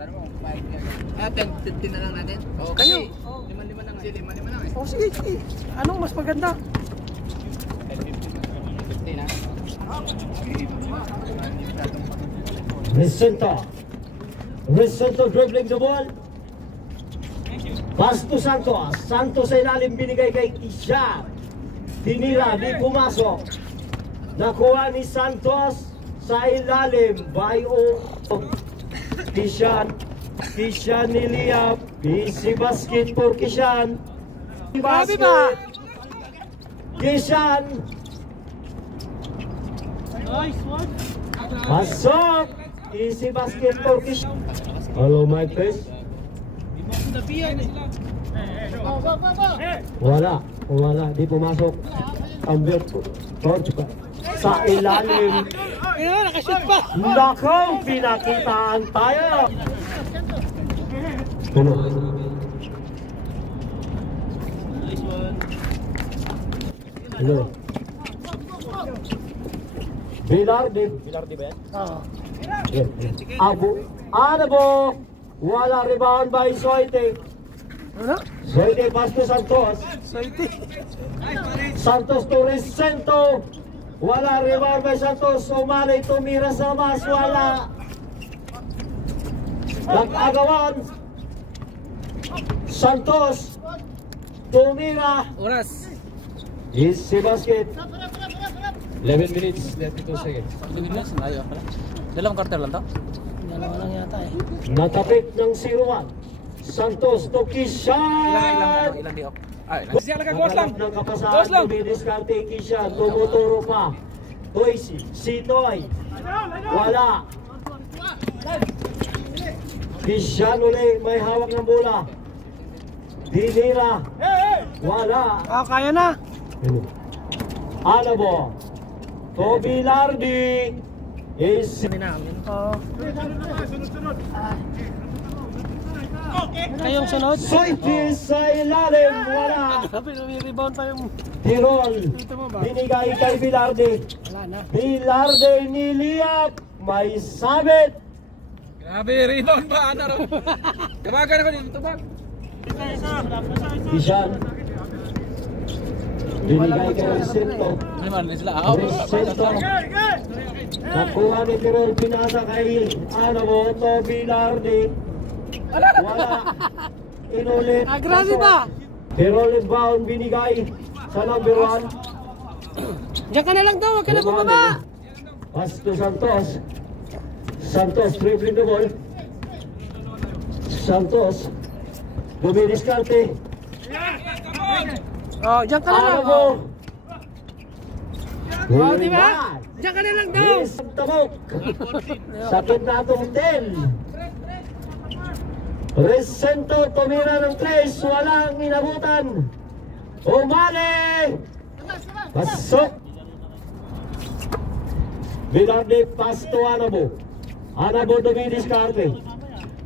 10 na lang natin. Kayo. 5 lang. Kasi 5 lang eh. Oh, sige, sige. Anong mas maganda? 50 na. Recinto dribbling the ball. Pass to Santos. Santos ay lalim binigay kay Kishan. Tinira, di pumasok. Nakuha ni Santos sa ilalim by Kishan. Kishan ni Liap. Busy basket for Kishan. Grabe ba? Kishan. Nice one. Pasok. Easy basket for Kishan. Hello, Mike Chris. Wala, di pumasok. Ambert Portugal sa ilalim. Nakashoot pa. Nakaw, pinakitaan tayo. Tulo. Hello. Bilardi ba yan? Oo. Anabo. Wala, rebound by Soite. Ano? Soite pass to Santos. Soite. Santos to Recinto. Wala, rebound by Santos. Umali, tumira sa mas. Wala. Nag-agawan. Santos. Tumira. Oras. Easy basket. 11 minutes, 32 seconds. 11 minutes? Layo pala. Dalawang quarter lang to? Dalawa lang yata eh. Natapik ng 0-1. Santos to Kishan. Ilang di ako? Siya nagkakuwas ng kapasahan. Dumidiskarte Kishan. Tumuturo pa. Toy si Toy. Wala. Kishan uli. May hawak ng bola. Dinira. Wala. Ah, kaya na. Anabo. Toby Lardi. Oo. Kayong sunod? Soiti sa ilalim. Wala. Grabe, rebound pa yung... Tirol. Dito mo ba? Binigay kay Bilardi. Wala na. Bilardi ni Liap. May sabit. Grabe, rebound pa. Ano ro? Kabagan ako dito ba? Kishan. Binigay kay Recinto. Recinto. Nakuha ni Tirol. Pinasa kay Anabo. To Bilardi. Wala. Inulit. Ah, grabe ba? Tirol inbound binigay sa number 1. Diyan ka na lang daw, huwag ka na bumaba. Pass to Santos. Santos dribbling the ball. Santos. Dumidiskarte. Oh, diyan ka na lang. Anabo. Oh, di ba? Diyan ka na lang daw. Yes, tabok. Sakit na itong 10. Recinto tumira ng 3. Walang inabutan. Umali. Pasok. Bilardi pass to Anabo. Anabo dumidiskarte.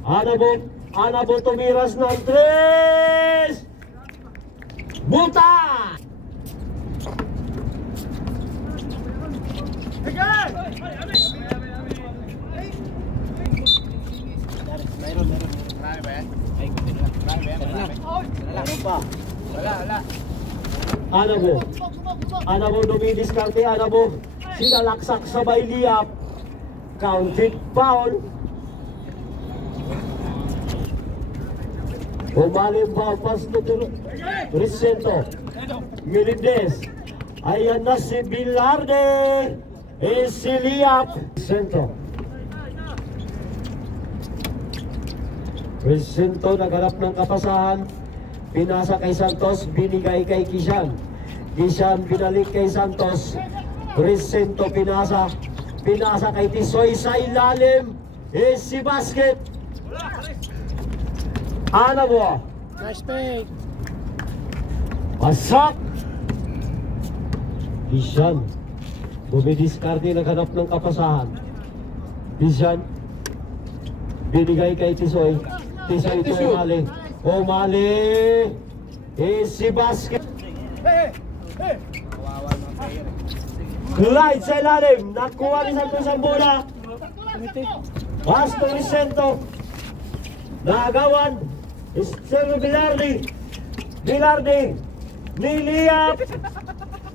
Anabo tumiras ng 3. Buta. Anabo dumidiskarte. Anabo sinalaksak sabay Liap. Counted foul. Umalim foul pass to Recinto. Melendez. Ayan na si Bilardi. Si Liap. Recinto naghanap ng kapasahan. Pinasa kay Santos, binigay kay Kishan. Kishan binalik kay Santos. Recinto pinasa kay Tisoy sa ilalim. Si basket. Anabo. Nice fake. Pasak. Kishan. Dumidiskarte naghanap ng kapasahan. Kishan. Binigay kay Tisoy. Tisoy ito umali. Umali. Si basket. Glide sa ilalim. Nakuha ni Santos ang bola. Pass to Recinto. Nagawan, Sir Bilardi, niliyap,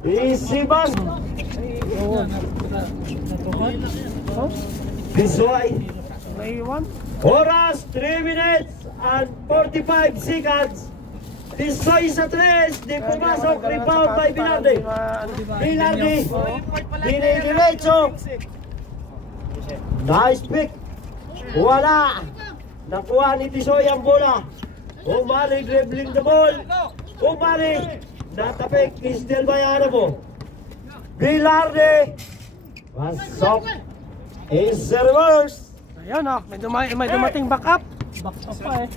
isibas, Bisoy, May iwan. oras 3 minutes and 45 seconds. Bisoy sa 3, di pumasok, rebound by Bilardi. Dinidiretso. Nice pick. Wala. Nakuha ni Tisoy ang bola. Umari dribbling the ball. Umari. Natapik. Still bayana mo. Bilardi. Pasok. Is the reverse. Ayan oh, may dumating backup. Backup pa eh.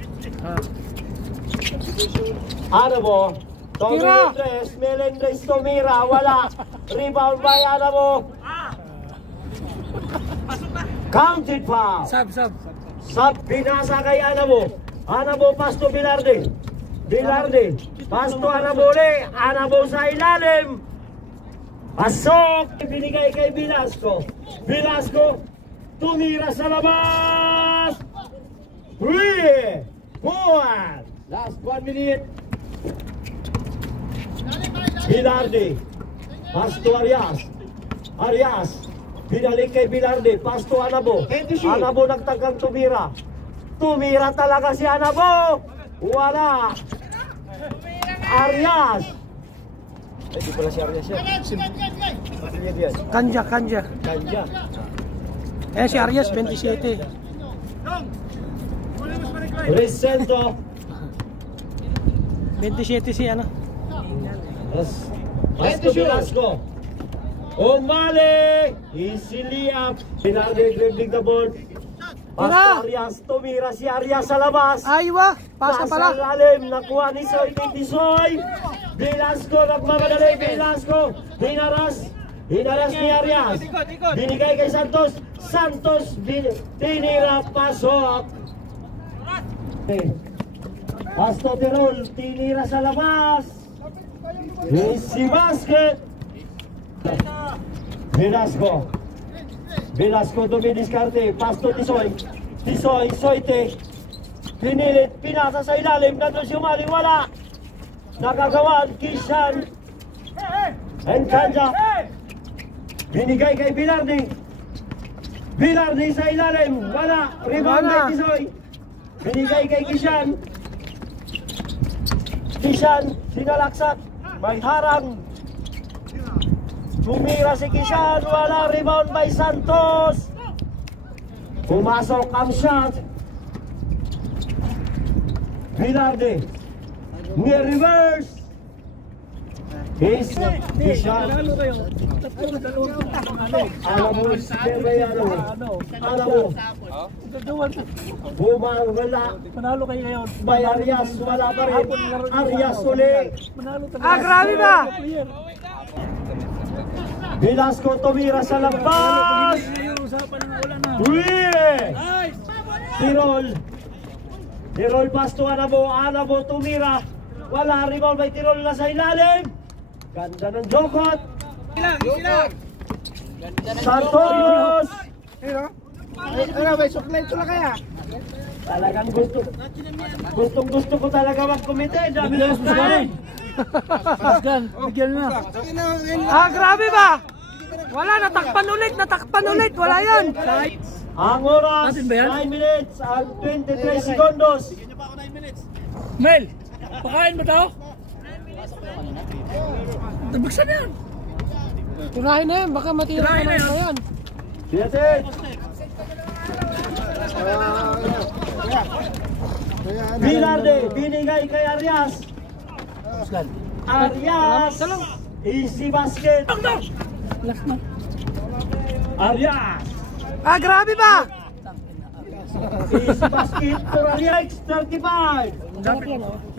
Ano mo? Tommy Tira. Melendres tumira. Wala. Rebound bayana mo. Counted foul. Sab, binasa kay Anabo. Anabo, pasto Bilardi. Pasto Anabo ulit. Anabo sa ilalim. Pasok. Binigay kay Velasco. Tumira sa labas. 3, 4. Last 1 minute. Bilardi. Pasto Arias. Binalik kay Bilardi, pasto Anabo. Anabo nagtagang tumira. Tumira talaga si Anabo. Wala. Arias. Ay, di pala si Arias yan. Kanja. Eh si Arias 27. Resento. 27 si ano. Pasto Velasco. Umali! Isiliap. Bilardi dribbling the ball. Pasto Arias. Tumira si Arias sa labas. Aywa, pasa pala. Nasa lalim, nakuha ni Tisoy. Velasco, nagmamadali. Velasco, hinaras ni Arias. Binigay kay Santos. Tinira, pasok. Pasto Tirol, tinira sa labas. Easy basket. Velasco dumidiskarte. Pasto Tisoy, Soite. Pinilit, pinasa sa ilalim. Nandun si Umali, wala. Nakagawan, Kishan. And Kanja. Binigay kay Bilardi sa ilalim. Wala. Rebound kay Tisoy. Binigay kay Kishan. Sinalaksak. May harang. Tumira si Kishan, wala. Rebound by Santos. Pumasok ang shot. Bilardi. Near reverse. Kishan. Alam mo, wala. Panalo kayo ngayon. May Arias, wala pa rin. Arias ulit. Grabe ba? Velasco tumira sa labas. Tirol pasto Anabo tumira. Wala, rebound by Tirol na sa ilalim. Ganda ng jokot. Santos. May suklay ito na kaya? Talagang gusto ko talaga mag-kumite. Dami na susunod. Bigyan na. Grabe ba? Wala, natakpan ulit. Wala yan. Ang oras, 9 minutes and 23 secondos. Mel, pakain mo to? Buksan na yan. Tirahin na yan, baka matira ka na yan. Biyatin. Bilardi, binigay kay Arias. Easy basket. Arias. Grabe ba? Easy basket for Arias, 35.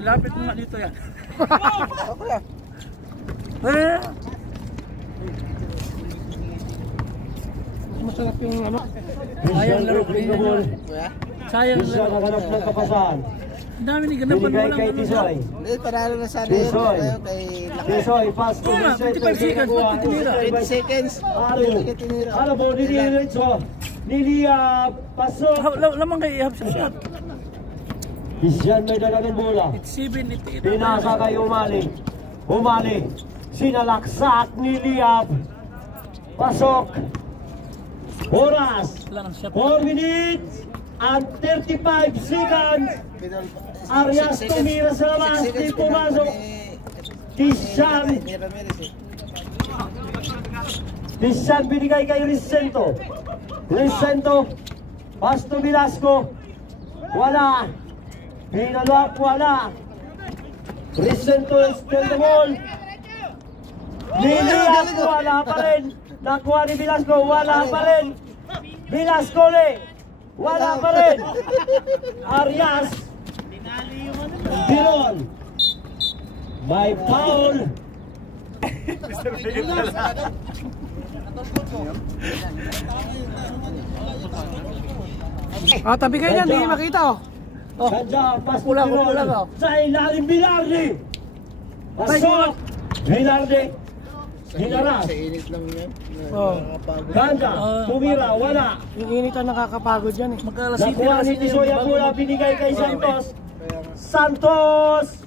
Lapit mo nga dito yan. Masarap yung ano. Sayang laro. Sayang Bisa naganap ng kapasahan. Ang dami ni ganap. Binigay kay Tisoy. Panalo na sana yun. Tisoy, pass to Vicente. 25 seconds, 20 seconds. Ano po, nililit so. Pasok. Lamang kayo ihap sa shot. Kisyan may dala ng bola. Pinasa kay Umali. Umali. Sinalaksak ni Liab. Pasok. Oras. 4 minutes and 35 seconds. Arias tumira sa labas. Di pumasok. Kisyan. Kisyan binigay kay Rizento. Rizento. Pasto Velasco. Wala. Pinalak, wala. Rizento is still the ball. Liliap, wala pa rin. Nakuha ni Velasco, wala pa rin. Velasco ulit. Wala pa rin. Arias. Biron. May foul. Ah, tabi kayo dyan, hindi makita oh. Ganda, pas Biron. Sa ilalim Bilardi. Pasok. Bilardi. Hinaras. Oh. Ganda, tumira, wala. Yung init ang nakakapagod yan eh. Nakuha ni Tisoya Pula, binigay kay Santos. Santos!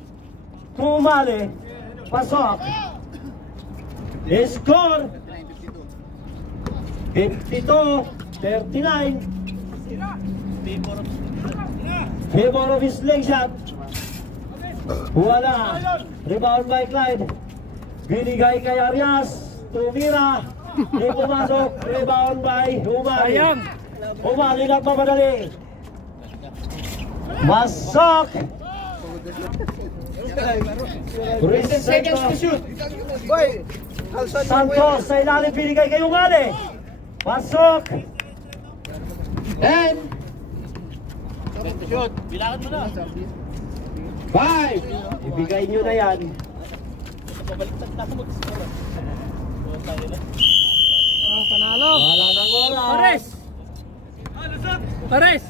Tumali. Pasok. Score. 52-39. Favor of his leg shot. Wala. Rebound by Clyde. Binigay kay Arias. Tumira. Di pumasok. Rebound by Umali. Umali nagmamadali. Masok. 3 seconds to shoot. Santos sa ilalim binigay kay Umali. Pasok. And Shoot. Bilangin mo na. 5. Ibigay nyo na yan. Oh, panalo. Wala nang oras. Pares. Pares.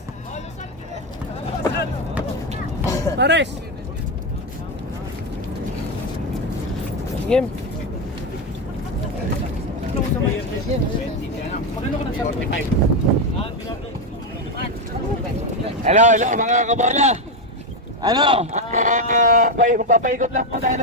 Pares. Game. Hello mga kabola. Magpapaikot lang po tayo.